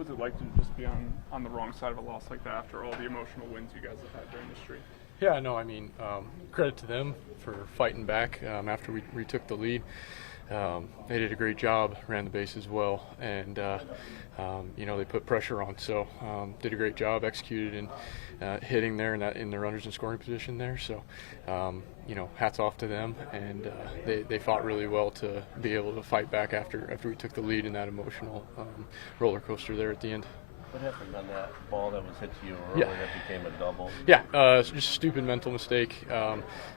was it like to just be on the wrong side of a loss like that after all the emotional wins you guys have had during the streak? Yeah, no, I mean, credit to them for fighting back after we took the lead. They did a great job, ran the bases well, and they put pressure on. So did a great job, executed and hitting there in the runners in scoring position there. So hats off to them, and they fought really well to be able to fight back after we took the lead in that emotional roller coaster there at the end. What happened on that ball that was hit to you earlier that became a double? Yeah, just a stupid mental mistake.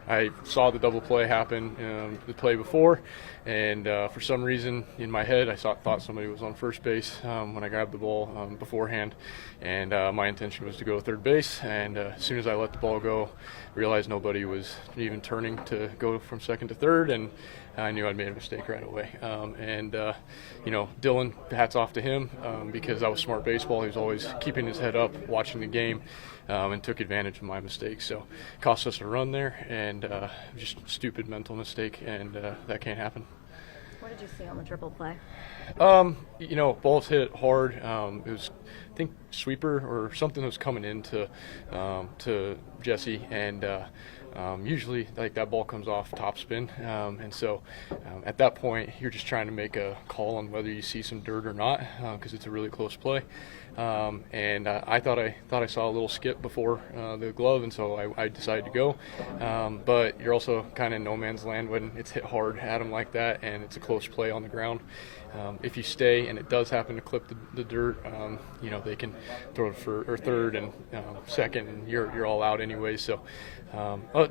I saw the double play happen the play before, and for some reason in my head I thought somebody was on first base when I grabbed the ball beforehand, and my intention was to go third base, and as soon as I let the ball go, realized nobody was even turning to go from second to third, and I knew I'd made a mistake right away. Dylan, hats off to him because that was smart baseball. He was always keeping his head up, watching the game, and took advantage of my mistake. So it cost us a run there, and just stupid mental mistake, and that can't happen. What did you see on the triple play? Balls hit hard. It was, I think, sweeper or something that was coming into to Jesse, and usually like that ball comes off topspin, and so at that point you're just trying to make a call on whether you see some dirt or not, because it's a really close play. I thought I saw a little skip before the glove, and so I decided to go. But you're also kind of in no man's land when it's hit hard at him like that, and it's a close play on the ground. If you stay and it does happen to clip the dirt, they can throw it for third and second, and you're all out anyway. So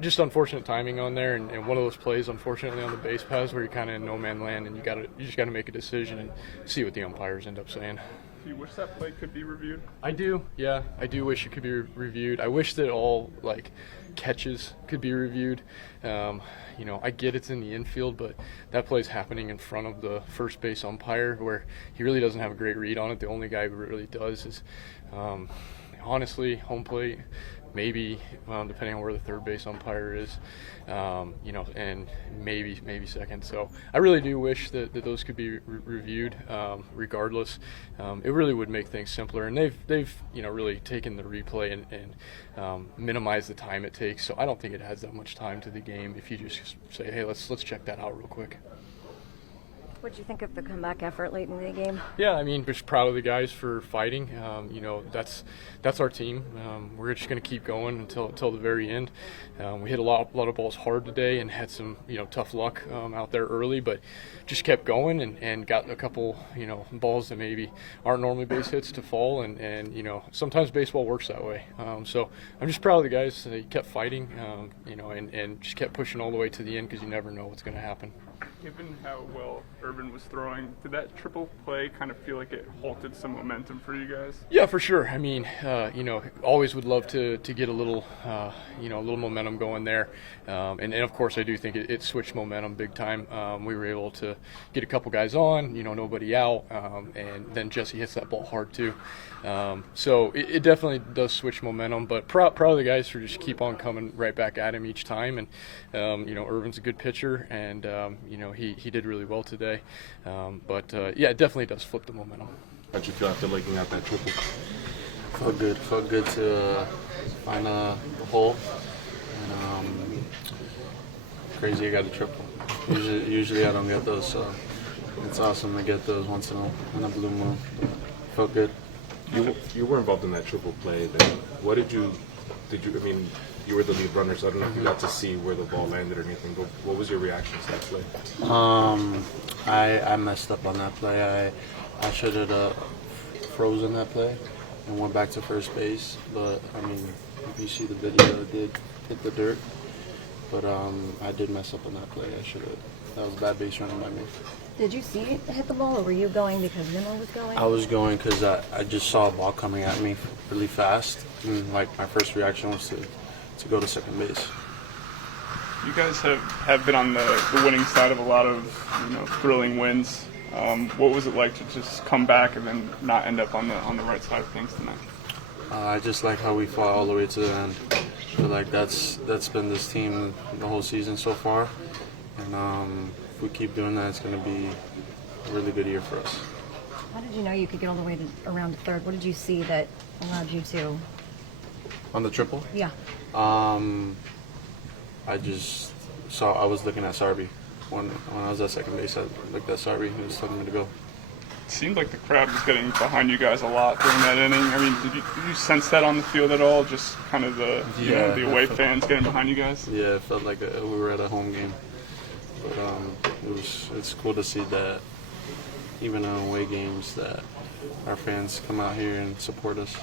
just unfortunate timing on there, and one of those plays, unfortunately, on the base paths where you're kind of in no man's land, and you just got to make a decision and see what the umpires end up saying. Do you wish that play could be reviewed? I do, yeah. I do wish it could be reviewed. I wish that all catches could be reviewed. I get it's in the infield, but that play's happening in front of the first base umpire where he really doesn't have a great read on it. The only guy who really does is, honestly, home plate, maybe, depending on where the third base umpire is, and maybe second. So I really do wish that those could be reviewed. Regardless, it really would make things simpler, and they've really taken the replay and minimized the time it takes. So I don't think it adds that much time to the game if you just say, hey, let's check that out real quick. What did you think of the comeback effort late in the game? Yeah, I mean, just proud of the guys for fighting. That's our team. We're just going to keep going until the very end. We hit a lot of balls hard today and had some tough luck out there early, but just kept going and got a couple balls that maybe aren't normally base hits to fall, and sometimes baseball works that way. So I'm just proud of the guys. They kept fighting, and just kept pushing all the way to the end because you never know what's going to happen. Given how well Urban was throwing, did that triple play kind of feel like it halted some momentum for you guys? Yeah, for sure. I mean, always would love to get a little momentum going there. And of course, I do think it switched momentum big time. We were able to get a couple guys on, nobody out, and then Jesse hits that ball hard too. So it definitely does switch momentum, but proud of the guys for just keep on coming right back at him each time. And, Urban's a good pitcher, and, he did really well today. It definitely does flip the momentum. How'd you feel after looking at that triple? Felt good to find the hole. And, crazy I got a triple. Usually I don't get those, so it's awesome to get those once in a blue moon. Felt good. You were involved in that triple play. Then what did you? I mean, you were the lead runner, so I don't know if you got to see where the ball landed or anything. But what was your reaction to that play? I messed up on that play. I should have frozen that play and went back to first base. But I mean, if you see the video, it did hit the dirt. But I did mess up on that play. That was bad base running by me. Did you see it hit the ball, or were you going because Nimmo was going? I was going because I just saw a ball coming at me really fast. And my first reaction was to go to second base. You guys have been on the winning side of a lot of thrilling wins. What was it like to just come back and then not end up on the right side of things tonight? I just like how we fought all the way to the end. I feel like that's been this team the whole season so far, and if we keep doing that, it's going to be a really good year for us. How did you know you could get all the way around to third? What did you see that allowed you to? On the triple, Yeah. I just saw I was looking at Sarby when I was at second base. I looked at Sarby. He was telling me to go. It seemed like the crowd was getting behind you guys a lot during that inning. I mean, did you sense that on the field at all? Just kind of the the away fans getting behind you guys. Yeah, it felt like we were at a home game. But it's cool to see that even in away games that our fans come out here and support us.